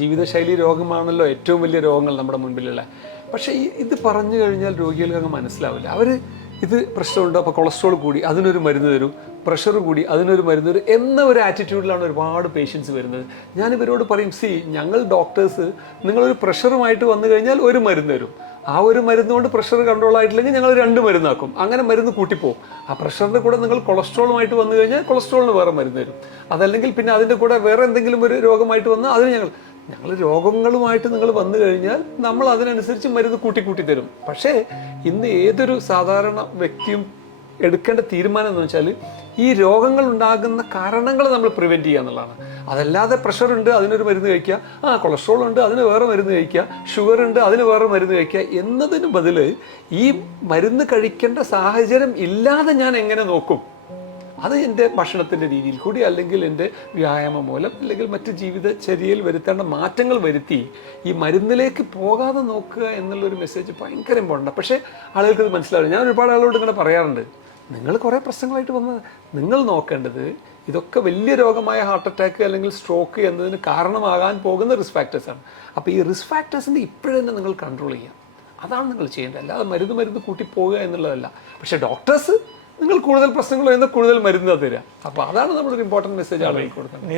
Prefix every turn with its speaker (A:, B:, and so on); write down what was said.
A: ജീവിതശൈലി രോഗമാണല്ലോ ഏറ്റവും വലിയ രോഗങ്ങൾ നമ്മുടെ മുൻപിലുള്ള. പക്ഷേ ഈ ഇത് പറഞ്ഞു കഴിഞ്ഞാൽ രോഗികൾക്ക് അങ്ങ് മനസ്സിലാവില്ല. അവർ ഇത് പ്രശ്നമുണ്ടോ? അപ്പോൾ കൊളസ്ട്രോൾ കൂടി അതിനൊരു മരുന്ന് തരും. പ്രഷർ കൂടി അതിനൊരു മരുന്ന് തരും എന്ന ഒരു ആറ്റിറ്റ്യൂഡിലാണ് ഒരുപാട് പേഷ്യൻസ് വരുന്നത്. ഞാൻ ഇവരോട് പറയും സി ഞങ്ങൾ ഡോക്ടേഴ്സ് നിങ്ങളൊരു പ്രഷറുമായിട്ട് വന്നു കഴിഞ്ഞാൽ ഒരു മരുന്ന് തരും. ആ ഒരു മരുന്ന് കൊണ്ട് പ്രഷർ കൺട്രോൾ ആയിട്ടില്ലെങ്കിൽ ഞങ്ങൾ രണ്ട് മരുന്നാക്കും. അങ്ങനെ മരുന്ന് കൂട്ടിപ്പോവും. ആ പ്രഷറിന്റെ കൂടെ നിങ്ങൾ കൊളസ്ട്രോളുമായിട്ട് വന്നു കഴിഞ്ഞാൽ കൊളസ്ട്രോളിന് വേറെ മരുന്ന് തരും. അതല്ലെങ്കിൽ പിന്നെ അതിന്റെ കൂടെ വേറെ എന്തെങ്കിലും ഒരു രോഗമായിട്ട് വന്നാൽ അതിന് ഞങ്ങൾ ഞങ്ങൾ രോഗങ്ങളുമായിട്ട് നിങ്ങൾ വന്നു കഴിഞ്ഞാൽ നമ്മൾ അതിനനുസരിച്ച് മരുന്ന് കൂട്ടി കൂട്ടി തരും. പക്ഷേ ഇന്ന് ഏതൊരു സാധാരണ വ്യക്തിയും എടുക്കേണ്ട തീരുമാനം എന്ന് വെച്ചാൽ ഈ രോഗങ്ങൾ ഉണ്ടാകുന്ന കാരണങ്ങൾ നമ്മൾ പ്രിവെന്റ് ചെയ്യുക എന്നുള്ളതാണ്. അതല്ലാതെ പ്രഷർ ഉണ്ട് അതിനൊരു മരുന്ന് കഴിക്കുക. ആ കൊളസ്ട്രോൾ ഉണ്ട് അതിന് വേറെ മരുന്ന് കഴിക്കുക. ഷുഗർ ഉണ്ട് അതിന് വേറെ മരുന്ന് കഴിക്കുക. എന്നതിന് ബദൽ ഈ മരുന്ന് കഴിക്കേണ്ട സാഹചര്യം ഇല്ലാതെ ഞാൻ എങ്ങനെ നോക്കും? അത് എന്റെ ഭക്ഷണത്തിന്റെ രീതിയിൽ കൂടി അല്ലെങ്കിൽ എന്റെ വ്യായാമം മൂലം അല്ലെങ്കിൽ മറ്റ് ജീവിതചര്യയിൽ വരുത്തേണ്ട മാറ്റങ്ങൾ വരുത്തി ഈ മരുന്നിലേക്ക് പോകാതെ നോക്കുക എന്നുള്ളൊരു മെസ്സേജ് ഭയങ്കര ഇമ്പോർട്ടന്റ് പക്ഷേ ആളുകൾക്ക് ഇത് മനസ്സിലാവില്ല. ഞാൻ ഒരുപാട് ആളുകളോട് ഇങ്ങനെ പറയാറുണ്ട്. നിങ്ങൾ കുറേ പ്രശ്നങ്ങളായിട്ട് വന്നത് നിങ്ങൾ നോക്കേണ്ടത് ഇതൊക്കെ വലിയ രോഗമായ ഹാർട്ട് അറ്റാക്ക് അല്ലെങ്കിൽ സ്ട്രോക്ക് എന്നതിന് കാരണമാകാൻ പോകുന്ന റിസ്ക് ഫാക്ടേഴ്സാണ് അപ്പോൾ ഈ റിസ്ക് ഫാക്ടേഴ്സിന്റെ ഇപ്പോഴെന്നെ നിങ്ങൾ കൺട്രോൾ ചെയ്യാം. അതാണ് നിങ്ങൾ ചെയ്യേണ്ടത്. അല്ലാതെ മരുന്ന് മരുന്ന് കൂട്ടി എന്നുള്ളതല്ല. പക്ഷേ ഡോക്ടേഴ്സ് നിങ്ങൾ കൂടുതൽ പ്രശ്നങ്ങൾ വരുന്ന കൂടുതൽ മരുന്ന് തരിക അപ്പോൾ അതാണ് നമ്മളൊരു ഇമ്പോർട്ടന്റ് മെസ്സേജ് ആളുകൾക്ക് കൊടുക്കുന്നത്.